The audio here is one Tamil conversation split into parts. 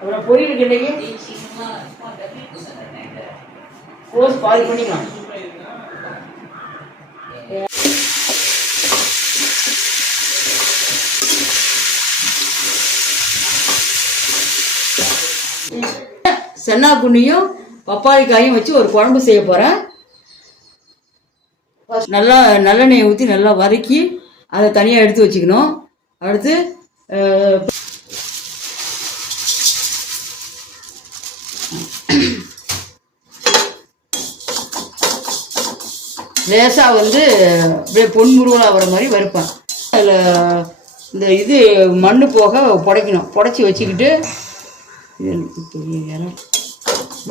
அப்புறம் பொரியலுக்கு இல்லையே கோஸ் பாதி பண்ணிக்கலாம். சென்னாக்குண்ணியும் பப்பாளி காயும் வச்சு ஒரு குழம்பு செய்ய போகிறேன். நல்லா நல்லெண்ணெயை ஊற்றி நல்லா வதக்கி அதை தனியாக எடுத்து வச்சுக்கணும். அடுத்து லேசாக வந்து அப்படியே பொன்முருவலாக வர மாதிரி வறுப்பேன். அதில் இந்த இது மண் போக புடைக்கணும். புடைச்சி வச்சுக்கிட்டு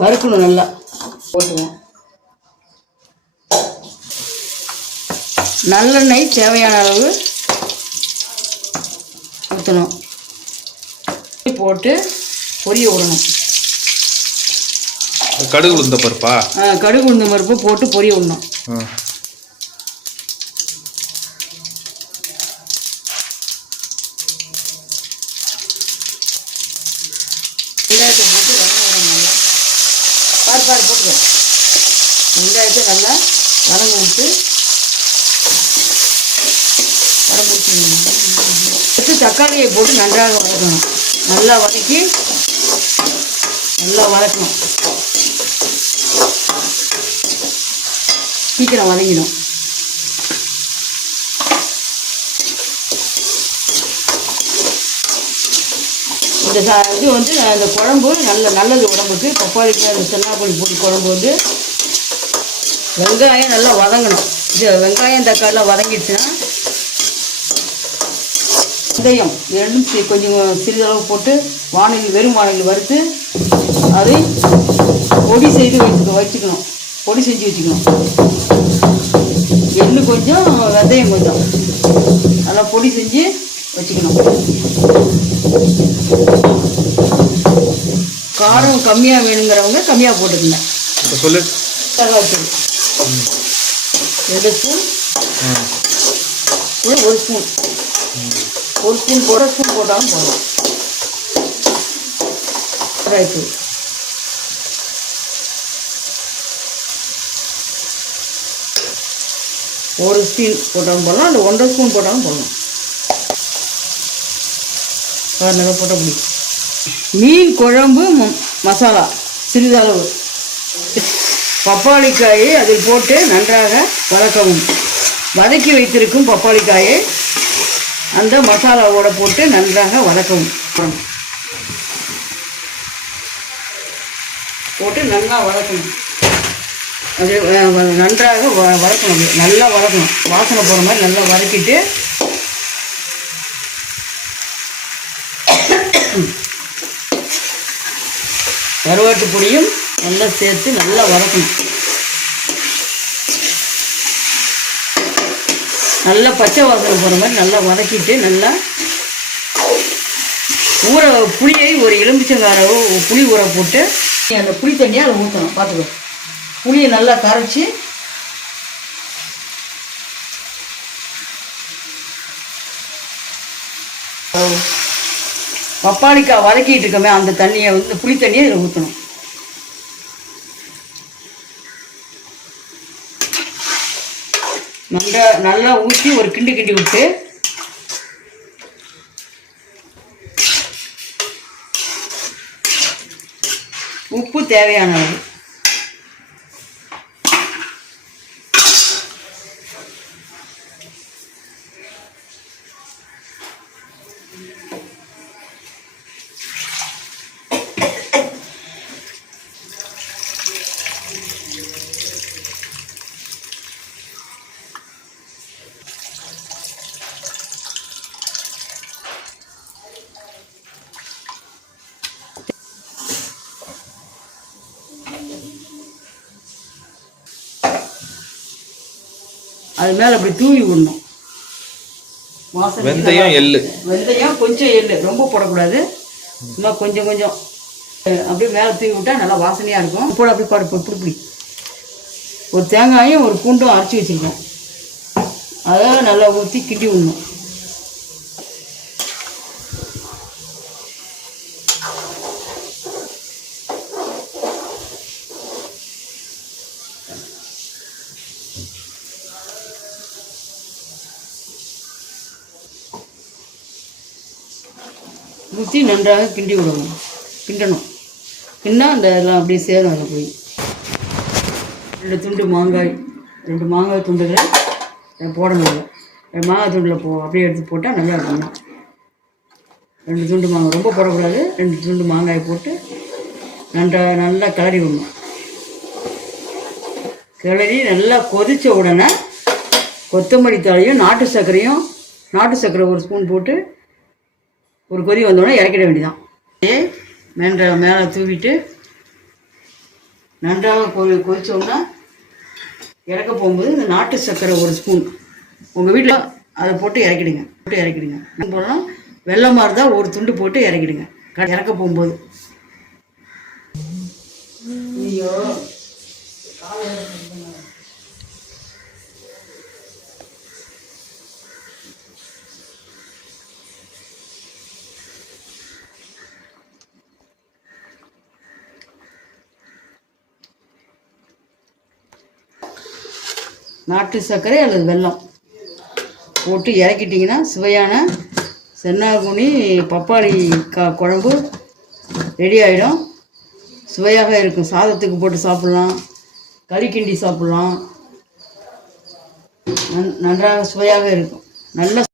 வறுக்கணும். நல்லா போட்டுவோம். நல்லெண்ணெய் தேவையான அளவு ஊற்றணும். போட்டு பொரிய விடணும். கடுகு உளுந்த பருப்பா? கடுகு உளுந்த பருப்பு போட்டு பொரிய விடணும். வெங்காயத்தை போட்டு வதங்க நல்லா பாரு போட்டுருவோம். வெங்காயத்தை நல்லா வதங்க விட்டு எடுத்து தக்காளியை போட்டு நன்றாக வதக்கணும். நல்லா வதக்கி நல்லா வதக்கணும். சீக்கிரம் வதங்கிடும். இந்த இது வந்து அந்த குழம்பு நல்லது உடம்புக்கு. பப்பாளிக்கு அந்த சென்னாப்பள்ளி போட்டு குழம்பு வந்து வெங்காயம் நல்லா வதங்கணும். இது வெங்காயம் தக்காளிலாம் வதங்கிடுச்சுன்னா வெந்தயம் ரெண்டும் கொஞ்சம் சிறிதளவு போட்டு வெறும் வானலில் வறுத்து அதை பொடி செய்து வச்சுக்கணும். பொடி செஞ்சு வச்சுக்கணும். எள்ளு கொஞ்சம் வெந்தயம் கொஞ்சம் நல்லா பொடி செஞ்சு வச்சுக்கணும். காரம் கம்மியாக வேணுங்கிறவங்க கம்மியாக போட்டுக்கங்க. சொல்லு. 2 ஸ்பூன், 1 ஸ்பூன், 1 ஸ்பூன் போட ஸ்பூன் போட்டாலும் போடலாம். மிளகாய்த்தூள் ஒரு ஸ்பூன் போட்டாலும் போடலாம். அந்த 1.5 ஸ்பூன் போட்டாலும் போடலாம். நல்லா போட்டால் பிடிக்கும். மீன் குழம்பு மசாலா சிறிதளவு பப்பாளிக்காயை அதில் போட்டு நன்றாக வதக்கவும். வதக்கி வைத்திருக்கும் பப்பாளிக்காயை அந்த மசாலாவோட போட்டு நன்றாக வதக்கவும். போட்டு நல்லா வதக்கணும். அது நன்றாக வதக்கணும். நல்லா வதக்கணும். வாசனை போகிற மாதிரி நல்லா வதக்கிட்டு கருவாட்டு பொடியும் நல்லா சேர்த்து நல்லா வதக்கணும். நல்லா பச்சை வாசனை போகிற மாதிரி நல்லா வதக்கிட்டு நல்லா புளியை ஒரு எலுமிச்சங்கார புளி ஊற போட்டு அந்த புளி தண்ணியை அதை ஊற்றணும். பார்த்துக்கோ. புளியை நல்லா கரைச்சி பப்பாளிக்காய் வதக்கிட்டு இருக்கமே அந்த தண்ணியை வந்து புளி தண்ணியை இதில் ஊற்றணும். நல்லா ஊற்றி ஒரு கிண்டி விட்டு உப்பு தேவையான அளவு அது மேலே அப்படி தூவி விடணும். வாசனை வெந்தயம் எள்ளு கொஞ்சம் எள்ளு ரொம்ப போடக்கூடாது. சும்மா கொஞ்சம் அப்படியே மேலே தூவி விட்டால் நல்லா வாசனையாக இருக்கும். போட அப்படி இப்படி ஒரு தேங்காயும் ஒரு பூண்டும் அரைச்சி வச்சுருக்கோம். அதை நல்லா ஊற்றி கிண்டி விடணும். ஊற்றி நன்றாக கிண்டி விடணும், கிண்டணும். கிண்டா அந்த எல்லாம் அப்படியே சேரும். அதில் போய் 2 மாங்காய் துண்டுகளை போடணும். இல்லை 2 மாங்காய் துண்டில் அப்படியே எடுத்து போட்டால் நல்லா இருக்கும். 2 துண்டு மாங்காய், ரொம்ப போடக்கூடாது. 2 துண்டு மாங்காய் போட்டு நல்லா கிளறி விடணும். கிளறி நல்லா கொதித்த உடனே கொத்தமல்லி தழையும் நாட்டு சர்க்கரை 1 ஸ்பூன் போட்டு ஒரு கொதி வந்தோடனே இறக்கிட வேண்டியதான். மேலே தூவிட்டு நன்றாக கொதித்தோம்னா இறக்க போகும்போது இந்த நாட்டு சர்க்கரை 1 ஸ்பூன் உங்கள் வீட்டில் அதை போட்டு இறக்கிடுங்க. போடலாம். வெள்ளமாக இருந்தால் 1 துண்டு போட்டு இறக்கிடுங்க இறக்க போகும்போது. ஐயோ நாட்டு சர்க்கரை அல்லது வெல்லம் போட்டு இறக்கிட்டிங்கன்னா சுவையான சென்னாகுனி பப்பாளி குழம்பு ரெடி ஆகிடும். சுவையாக இருக்கும். சாதத்துக்கு போட்டு சாப்பிட்லாம், களி கிண்டி சாப்பிட்லாம். நன்றாக சுவையாக இருக்கும். நல்ல